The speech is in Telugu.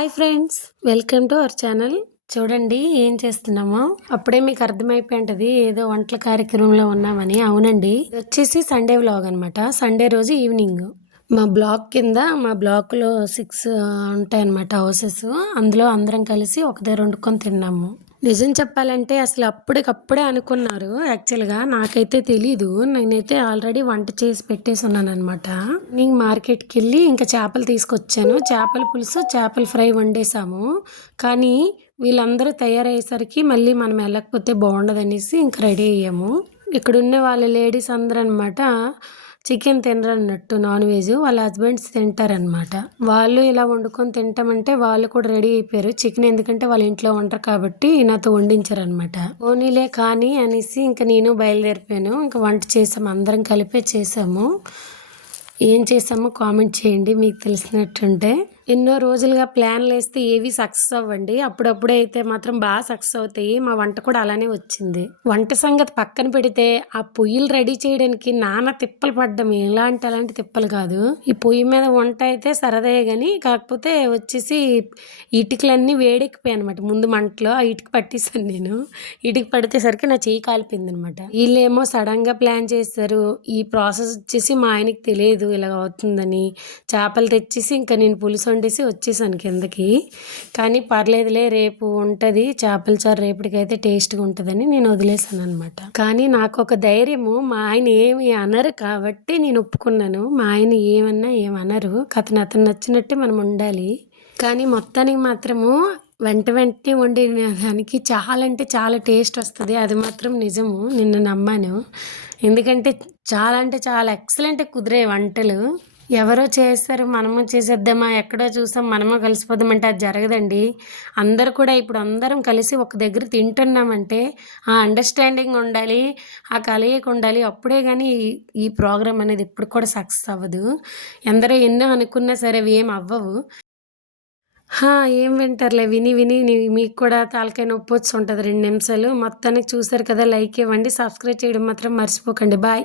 Hi friends, welcome to our channel. చూడండి ఏం చేస్తున్నామో. అప్పుడే మీకు అర్థమైపోయి ఉంటుంది ఏదో వంటల కార్యక్రమంలో ఉన్నామని. అవునండి, ఇది వచ్చేసి సండే వ్లాగ్ అనమాట. సండే రోజు ఈవినింగ్ మా బ్లాక్ కింద, మా బ్లాక్లో 6 ఉంటాయన్నమాట హౌసెస్. అందులో అందరం కలిసి ఒక దగ్గర వండుకొని తిన్నాము. నిజం చెప్పాలంటే అసలు అప్పటికప్పుడే అనుకున్నారు. యాక్చువల్గా నాకైతే తెలీదు. నేనైతే ఆల్రెడీ వంట చేసి పెట్టేసి ఉన్నాను అనమాట. నేను మార్కెట్కి వెళ్ళి ఇంకా చేపలు తీసుకొచ్చాను. చేపల పులుసు, చేపల ఫ్రై వండేసాము. కానీ వీళ్ళందరూ తయారయ్యేసరికి మళ్ళీ మనం వెళ్ళకపోతే బాగుండదనేసి ఇంకా రెడీ అయ్యాము. ఇక్కడ ఉన్న వాళ్ళ లేడీస్ అందరూ అనమాట చికెన్ తినరన్నట్టు, నాన్ వెజ్. వాళ్ళ హస్బెండ్స్ తింటారనమాట. వాళ్ళు ఇలా వండుకొని తింటామంటే వాళ్ళు కూడా రెడీ అయిపోయారు. చికెన్ ఎందుకంటే వాళ్ళ ఇంట్లో వండరు కాబట్టి నాతో వండించారు అనమాట. పోనీలే కానీ అనేసి ఇంకా నేను బయలుదేరిపోయాను. ఇంకా వంట చేసాము, అందరం కలిపే చేసాము. ఏం చేసామో కామెంట్ చేయండి మీకు తెలిసినట్టుంటే. ఎన్నో రోజులుగా ప్లాన్లు వేస్తే ఏవి సక్సెస్ అవ్వండి. అప్పుడప్పుడే అయితే మాత్రం బాగా సక్సెస్ అవుతాయి. మా వంట కూడా అలానే వచ్చింది. వంట సంగతి పక్కన పెడితే ఆ పొయ్యిలు రెడీ చేయడానికి నానా తిప్పలు పడ్డం. అలాంటి తిప్పలు కాదు. ఈ పొయ్యి మీద వంట అయితే సరదే కానీ, కాకపోతే వచ్చేసి ఇటుకలన్నీ వేడెక్కిపోయాయి అనమాట. ముందు మంటలో ఆ ఇటుక పట్టేసాను నేను. ఇటుక పడితేసరికి నా చెయ్యి కాలిపోయింది అనమాట. వీళ్ళేమో సడన్గా ప్లాన్ చేస్తారు. ఈ ప్రాసెస్ వచ్చేసి మా ఆయనకి తెలియదు ఇలా అవుతుందని. చేపలు తెచ్చేసి ఇంకా నేను పులుసు వండేసి వచ్చేసాను కిందకి. కానీ పర్లేదులే, రేపు ఉంటుంది చేపల చారు, రేపటికైతే టేస్ట్గా ఉంటుందని నేను వదిలేసాను అనమాట. కానీ నాకు ఒక ధైర్యము, మా ఆయన ఏమి అనరు కాబట్టి నేను ఒప్పుకున్నాను. మా ఆయన ఏమన్నా ఏమనరు, అతను నచ్చినట్టే మనం ఉండాలి. కానీ మొత్తానికి మాత్రము వెంటనే వండిన దానికి చాలా అంటే చాలా టేస్ట్ వస్తుంది. అది మాత్రం నిజము, నిన్ను నమ్మాను. ఎందుకంటే చాలా అంటే చాలా ఎక్సలెంట్ కుదిరే వంటలు. ఎవరో చేస్తారు, మనము చేసేద్దామా, ఎక్కడో చూసాం మనము కలిసిపోదామంటే అది జరగదండి. అందరూ కూడా ఇప్పుడు అందరం కలిసి ఒక దగ్గర తింటున్నామంటే ఆ అండర్స్టాండింగ్ ఉండాలి, ఆ కలయిక ఉండాలి. అప్పుడే కానీ ఈ ప్రోగ్రామ్ అనేది ఇప్పుడు కూడా సక్సెస్ అవ్వదు. ఎందరో ఎన్నో అనుకున్నా సరే అవి ఏం అవ్వవు. ఏం వింటారులే, విని విని మీకు కూడా తలకాయ నొప్పి వచ్చి ఉంటుంది 2 నిమిషాలు. మొత్తానికి చూసారు కదా, లైక్ ఇవ్వండి, సబ్స్క్రైబ్ చేయడం మాత్రం మర్చిపోకండి. బాయ్.